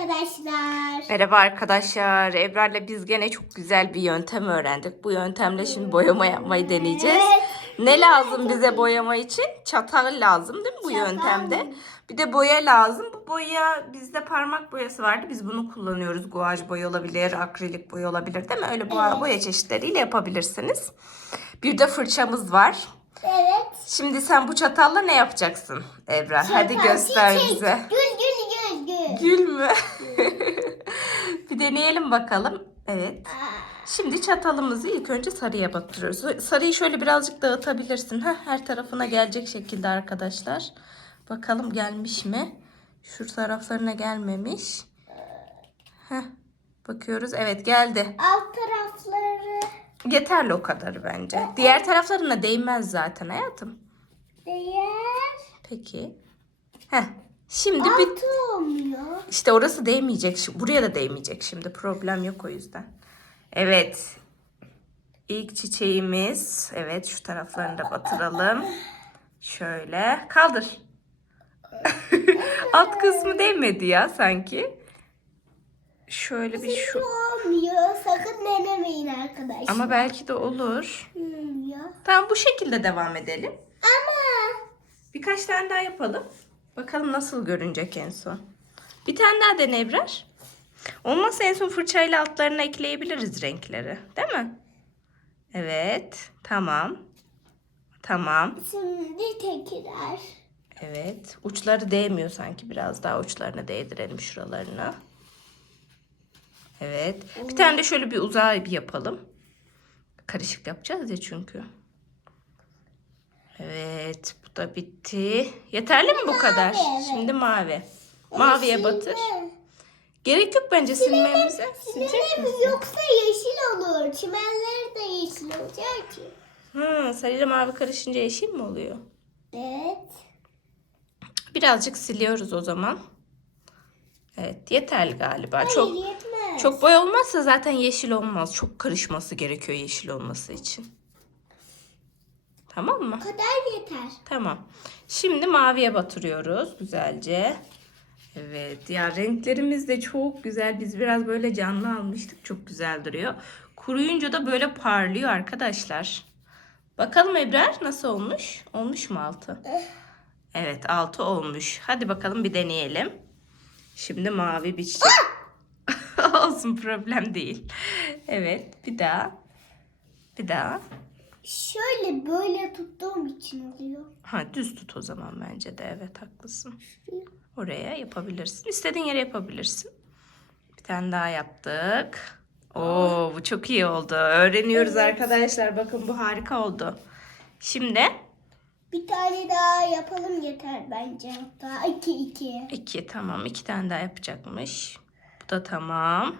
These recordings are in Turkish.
arkadaşlar. Merhaba arkadaşlar. Ebrar'la biz gene çok güzel bir yöntem öğrendik. Bu yöntemle şimdi boyama yapmayı deneyeceğiz. Ne lazım bize boyama için? Çatal lazım değil mi bu Çatal. yöntemde? Bir de boya lazım. Bu boya bizde parmak boyası vardı. Biz bunu kullanıyoruz. Guaj boya olabilir, akrilik boya olabilir değil mi? Öyle boya, Evet. boya çeşitleriyle yapabilirsiniz. Bir de fırçamız var. Evet. Şimdi sen bu çatalla ne yapacaksın Ebrar? Hadi göster çiçek. bize. Gül gül gül mü? bir deneyelim bakalım. Evet. Şimdi çatalımızı ilk önce sarıya batırıyoruz. Sarıyı şöyle birazcık dağıtabilirsin. Heh, her tarafına gelecek şekilde arkadaşlar. Bakalım gelmiş mi? Şu taraflarına gelmemiş. Heh, bakıyoruz. Evet geldi. Alt tarafları Yeterli o kadar bence. Diğer taraflarına değmez zaten hayatım. değer. Peki. Heh. Şimdi bir Altı olmuyor. İşte orası değmeyecek. Buraya da değmeyecek şimdi. Problem yok o yüzden. Evet. İlk çiçeğimiz. Evet şu taraflarını da batıralım. Şöyle. Kaldır. Alt kısmı değmedi ya sanki. Şöyle bir şu. Olmuyor. Sakın denemeyin arkadaşlar. Ama belki de olur. Olmuyor. Tamam bu şekilde devam edelim. Ama Birkaç tane daha yapalım. Bakalım nasıl görünecek en son. Bir tane daha dene Ebrar. Olmazsa en son fırçayla altlarına ekleyebiliriz renkleri. Değil mi? Evet. Tamam. Tamam. şimdi tekrar. Evet. Uçları değmiyor sanki. Biraz daha uçlarına değdirelim şuralarına. Evet. Bir tane de şöyle bir uzağa bir yapalım. Karışık yapacağız ya çünkü. Evet. Bu da bitti. Yeterli mi bu kadar? evet. Şimdi mavi. Maviye batır. Gerek yok bence silmemize. Silelim yoksa yeşil olur. Çimenler de yeşil olacak ki. Ha, sarıyla mavi karışınca yeşil mi oluyor? Evet. Birazcık siliyoruz o zaman. Evet yeterli galiba. Hayır Çok yetmez. Çok boy olmazsa zaten yeşil olmaz. Çok karışması gerekiyor yeşil olması için. Tamam mı? Kadar yeter. Tamam. Şimdi maviye batırıyoruz güzelce. Evet ya renklerimiz de çok güzel. Biz biraz böyle canlı almıştık. Çok güzel duruyor. Kuruyunca da böyle parlıyor arkadaşlar. Bakalım Ebrar nasıl olmuş? Olmuş mu altı? Evet altı olmuş. Hadi bakalım bir deneyelim. Şimdi mavi bir çiçek. Olsun problem değil. Evet bir daha. Bir daha. Şöyle böyle tuttuğum için oluyor. Ha düz tut o zaman bence de. Evet haklısın. Oraya yapabilirsin. İstediğin yere yapabilirsin. Bir tane daha yaptık. Oo bu çok iyi oldu. Öğreniyoruz arkadaşlar. Bakın bu harika oldu. Şimdi Bir tane daha yapalım yeter bence. Hatta iki iki. iki tamam iki tane daha yapacakmış. Bu da tamam.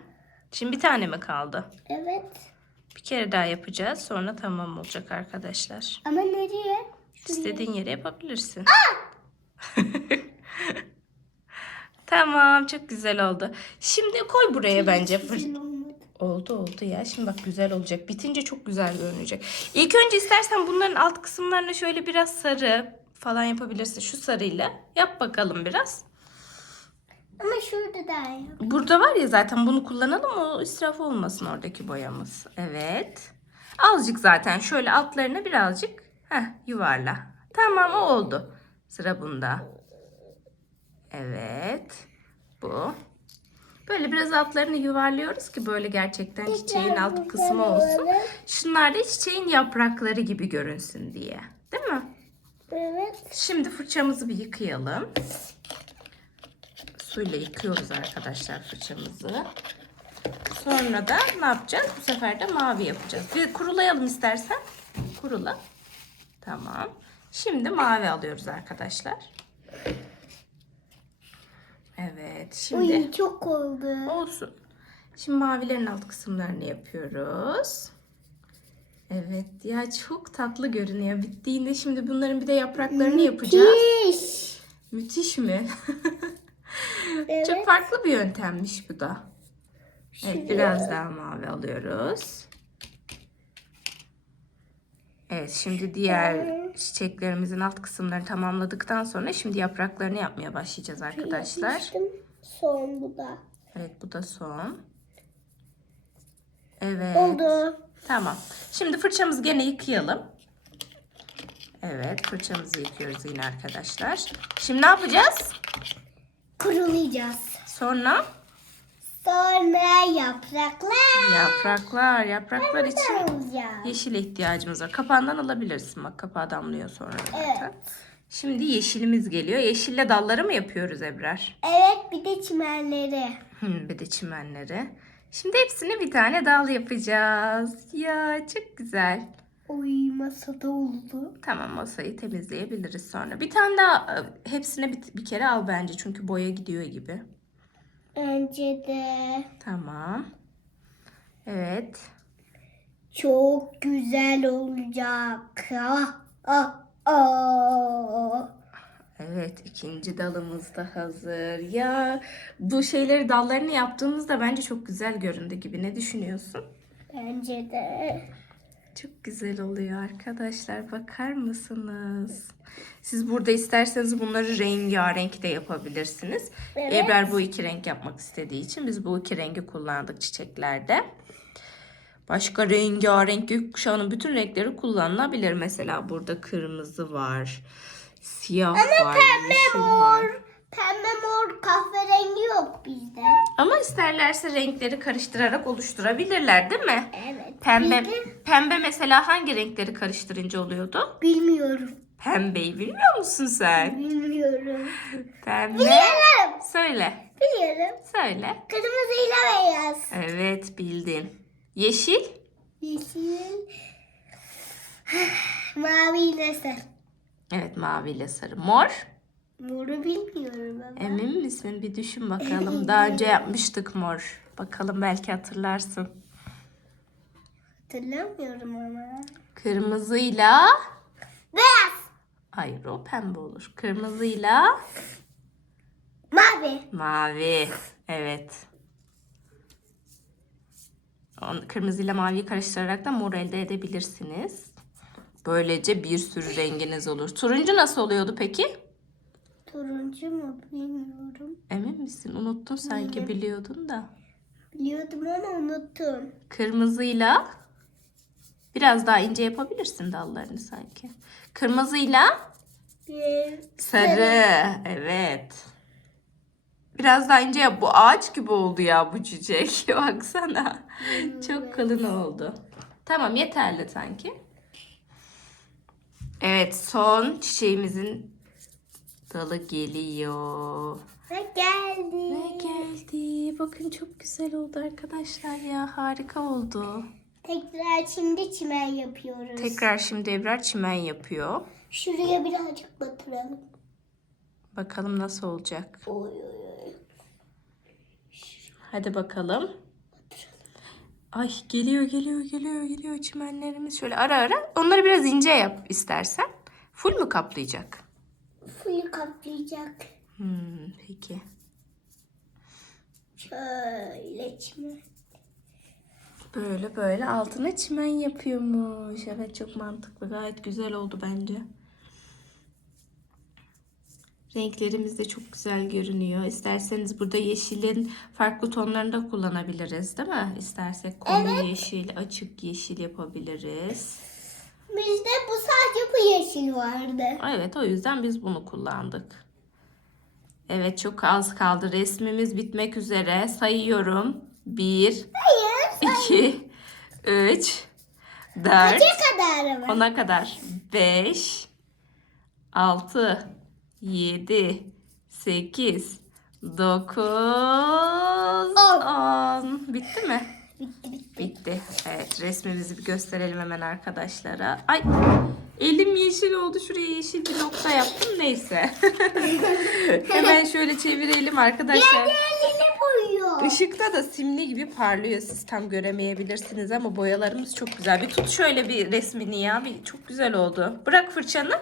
Şimdi bir tane mi kaldı? Evet. Bir kere daha yapacağız. Sonra tamam olacak arkadaşlar. Ama nereye? İstediğin yere yapabilirsin. tamam çok güzel oldu. Şimdi koy buraya bence. fır- olmadı. Oldu oldu ya. Şimdi bak güzel olacak. Bitince çok güzel görünecek. İlk önce istersen bunların alt kısımlarına şöyle biraz sarı falan yapabilirsin. Şu sarıyla. Yap bakalım biraz. Ama şurada daha yok. Burada var ya zaten bunu kullanalım o israf olmasın oradaki boyamız. Evet. Azıcık zaten şöyle altlarına birazcık heh, yuvarla. Tamam o oldu. Sıra bunda. Evet. Bu. Böyle biraz altlarını yuvarlıyoruz ki böyle gerçekten çiçeğin alt kısmı olsun. Şunlar da çiçeğin yaprakları gibi görünsün diye. Değil mi? Evet. Şimdi fırçamızı bir yıkayalım. Suyla yıkıyoruz arkadaşlar fırçamızı. Sonra da ne yapacağız? Bu sefer de mavi yapacağız. Bir kurulayalım istersen. Kurula. Tamam. Şimdi mavi alıyoruz arkadaşlar. Evet. Şimdi Uy çok oldu. olsun. Şimdi mavilerin alt kısımlarını yapıyoruz. Evet ya çok tatlı görünüyor. Bittiğinde şimdi bunların bir de yapraklarını yapacağız. Müthiş. Müthiş mi? Evet. Çok farklı bir yöntemmiş bu da. Evet biraz daha mavi alıyoruz. Evet şimdi diğer çiçeklerimizin alt kısımlarını tamamladıktan sonra şimdi yapraklarını yapmaya başlayacağız arkadaşlar. Yapmıştım. Son bu da. Evet bu da son. Evet. Oldu. Tamam. Şimdi fırçamızı gene yıkayalım. Evet fırçamızı yıkıyoruz yine arkadaşlar. Şimdi ne yapacağız? Kurulayacağız. Sonra Sonra yapraklar. yapraklar. Yapraklar için alacağız. yeşile ihtiyacımız var. Kapağından alabilirsin. Bak kapağı damlıyor sonra zaten. Evet. Şimdi yeşilimiz geliyor. Yeşille dalları mı yapıyoruz Ebrar? Evet bir de çimenleri. Hmm, bir de çimenleri. Şimdi hepsine bir tane dal yapacağız. Ya çok güzel. Oy masada oldu. Tamam masayı temizleyebiliriz sonra. Bir tane daha e, hepsine bir, bir kere al bence çünkü boya gidiyor gibi. Önce de Tamam. Evet. çok güzel olacak. Ah, ah, ah. Evet ikinci dalımız da hazır. Ya bu şeyleri dallarını yaptığımızda bence çok güzel göründü gibi. Ne düşünüyorsun? Bence de. Çok güzel oluyor arkadaşlar. Bakar mısınız? Siz burada isterseniz bunları rengarenk de yapabilirsiniz. Evet. Ebrar bu iki renk yapmak istediği için biz bu iki rengi kullandık çiçeklerde. Başka rengarenk gökkuşağının bütün renkleri kullanılabilir. Mesela burada kırmızı var. Siyah var. yeşil var. Pembe mor kahverengi yok bizde. Ama isterlerse renkleri karıştırarak oluşturabilirler değil mi? Evet. Pembe, Bizde pembe mesela hangi renkleri karıştırınca oluyordu? bilmiyorum. Pembeyi bilmiyor musun sen? Bilmiyorum. Pembe. Biliyorum. Söyle. Biliyorum. Söyle. Kırmızıyla beyaz. Evet bildin. Yeşil. Yeşil. Maviyle sarı. Evet maviyle sarı. Mor. Moru bilmiyorum ama. Emin misin? Bir düşün bakalım. Daha önce yapmıştık mor. Bakalım belki hatırlarsın. Hatırlamıyorum ama. Kırmızıyla. Beyaz. Hayır o pembe olur. Kırmızıyla Mavi. mavi. Evet. On- Kırmızıyla maviyi karıştırarak da mor elde edebilirsiniz. Böylece bir sürü renginiz olur. Turuncu nasıl oluyordu peki? Turuncu mu bilmiyorum. Emin misin? Unuttun sanki biliyordun da. Biliyordum ama unuttum. Kırmızıyla biraz daha ince yapabilirsin dallarını sanki. Kırmızıyla Bir sarı. Evet. Biraz daha ince yap. Bu ağaç gibi oldu ya bu çiçek. Baksana. Çok kalın oldu. Tamam yeterli sanki. Evet son çiçeğimizin dalı geliyor. Ve geldi. Ve geldi. Bakın çok güzel oldu arkadaşlar ya. Harika oldu. Tekrar şimdi çimen yapıyoruz. Tekrar şimdi Ebrar çimen yapıyor. Şuraya birazcık batıralım. Bakalım nasıl olacak. Oy oy oy. Hadi bakalım. Ay geliyor geliyor geliyor geliyor çimenlerimiz. Şöyle ara ara. Onları biraz ince yap istersen. Full mü kaplayacak? Full kaplayacak. Hmm, peki. Şöyle çimen. Böyle böyle altına çimen yapıyormuş. Evet çok mantıklı. Gayet güzel oldu bence. Renklerimiz de çok güzel görünüyor. İsterseniz burada yeşilin farklı tonlarını da kullanabiliriz değil mi? İstersek koyu yeşil, açık yeşil yapabiliriz. Bizde bu sadece bu yeşil vardı. Evet o yüzden biz bunu kullandık. Evet çok az kaldı. Resmimiz bitmek üzere. Sayıyorum. 1, Hayır. 2, 3, 4, Kaça kadar mı? 10'a kadar. 5, 6, 7, 8, 9, 10. Bitti mi? Bitti. Evet resmimizi bir gösterelim hemen arkadaşlara. Ay elim yeşil oldu. Şuraya yeşil bir nokta yaptım. Neyse. hemen şöyle çevirelim arkadaşlar. Işıkta da simli gibi parlıyor. Siz tam göremeyebilirsiniz ama boyalarımız çok güzel. Bir tut şöyle bir resmini ya. Bir, çok güzel oldu. Bırak fırçanı.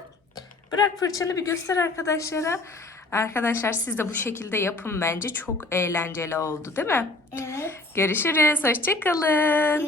Bırak fırçanı bir göster arkadaşlara. Arkadaşlar siz de bu şekilde yapın bence. Çok eğlenceli oldu değil mi? Evet. Görüşürüz. Hoşçakalın.